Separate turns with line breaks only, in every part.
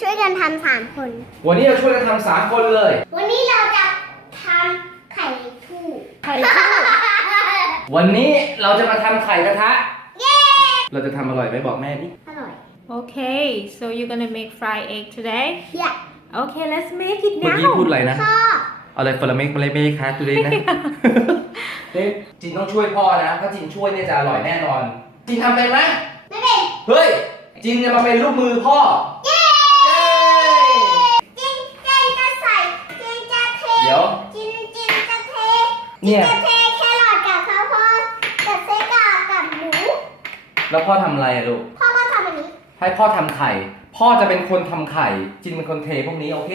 ช่วยกันทำสามคน
วันนี้เราช่วยกันทำสามคนเลย
วันนี้เราจะทำไข่ทูไข่ทู
วันนี้เราจะมาทำไข่กระทะเราจะทำอร่อยไหมบอกแม่ดิ
อร่อย
โอเค so you gonna make fried egg today
yeah
okay let's make it now เมื่อ
กี้พูดอะไรนะอะไรฟลาเมกฟลาเมกคัสตัวเองนะจินต้องช่วยพ่อนะ ถ้าจินช่วยเนี่ยจะอร่อยแน่นอนจินทำเป็นไหมเฮ้ย จินจะมาเป็นลูกมือพ่อ
เย้เย้จินจะใส่จินจะเทเดี๋ยวจินจินจะเทเนจะเทแครอทกับข้าวโพดอกับเส้นกบกับหมู
แล้วพ่อทำอะไรลูก
พ่อก็ทำอันนี้
ให้พ่อทำไข่ พ่อจะเป็นคนทำไข่ จินเป็นคนเทพวกนี้โอเค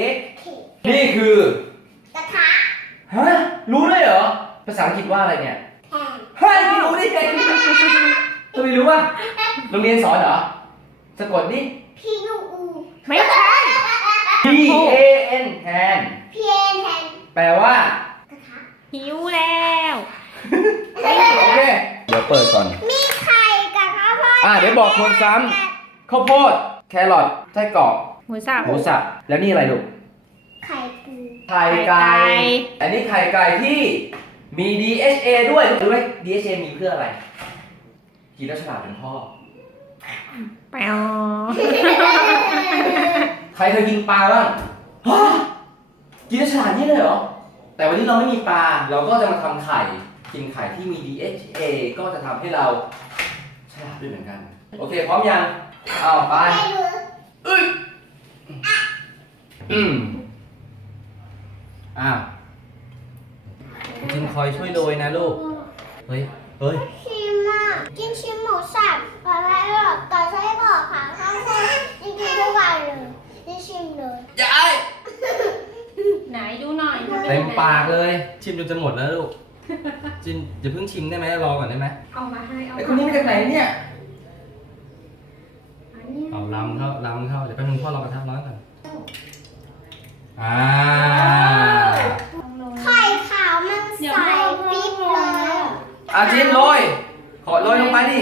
นี่คือฮะ รู้เลยเหรอภาษาอังกฤษว่าอะไรเนี่ยฮะรู้ได้ไงทำไมรู้วะโรงเรียนสอนเหรอสะกดีิ
P U U
ไม่ใช่
P A N แทน
P A N แทน
แปลว่า
หิวแล้ว
โอเค เดี๋ยวเปิดก่อน
มีไข่กับข้าวโพ
ดอ่าเดี๋ยวบอกคนซ้ำข้าวโพด แครอทไส้กรอกหมูสับหมูสับแล้วนี่อะไรลูก ไข่ไข่ไก่ อันนี้ไข่ไก่ที่มี DHA ด้วยรู้ไหม DHA มีเพื่ออะไร กินแล้วฉลาดเป็นพ่อปใครเคยกินปลาบ้าง กินฉลาดนี่เลยเหรอ แต่วันนี้เราไม่มีปลา เราก็จะมาทำไข่ กินไข่ที่มี DHA ก็จะทำให้เราฉลาดด้วยเหมือนกัน โอเคพร้อมยัง เอาไปอืมอ่าจึงคอยช่วยโดยนะลูก เฮ้ย เฮ้ย
ชิมอ่ะ กินชิมกก่่ออนใช扇，把它用打成一个螃蟹扇，你给不把人，你信不？
来。ไ้
อไหนดูหน่อย
เต็มปากเลยชิมจนจะหมดแล้วลูกจินอย่าเพิ่งชิมได้ไหมรอก่อนได้ไหมเอามาให้ไอ้คนนี้มาจากไหนเนี่ยเอาลำเข้าลำเข้าเดี๋ยวไปนุงพ่อเราประทับร้อนก่อนอ่า
ไข่ขาวมันใสปิ๊บเลย
อาจินโรยขอโรยลงไปดิ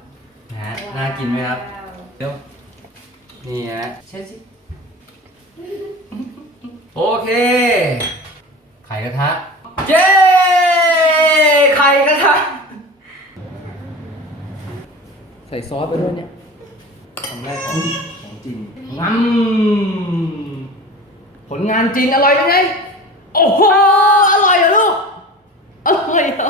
นะน่ากินไหมครับ เดี๋ยว นี่ฮะเช็ดซิโอเค ไข่กระทะเจ้ไข่กระทะใส่ซอสไปด้วยเนี่ยทำได้ของของจริงงั้มผลงานจริงอร่อยไหมโอ้โห อร่อยเหรอลูก อร่อยเหรอ